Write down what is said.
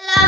Hello.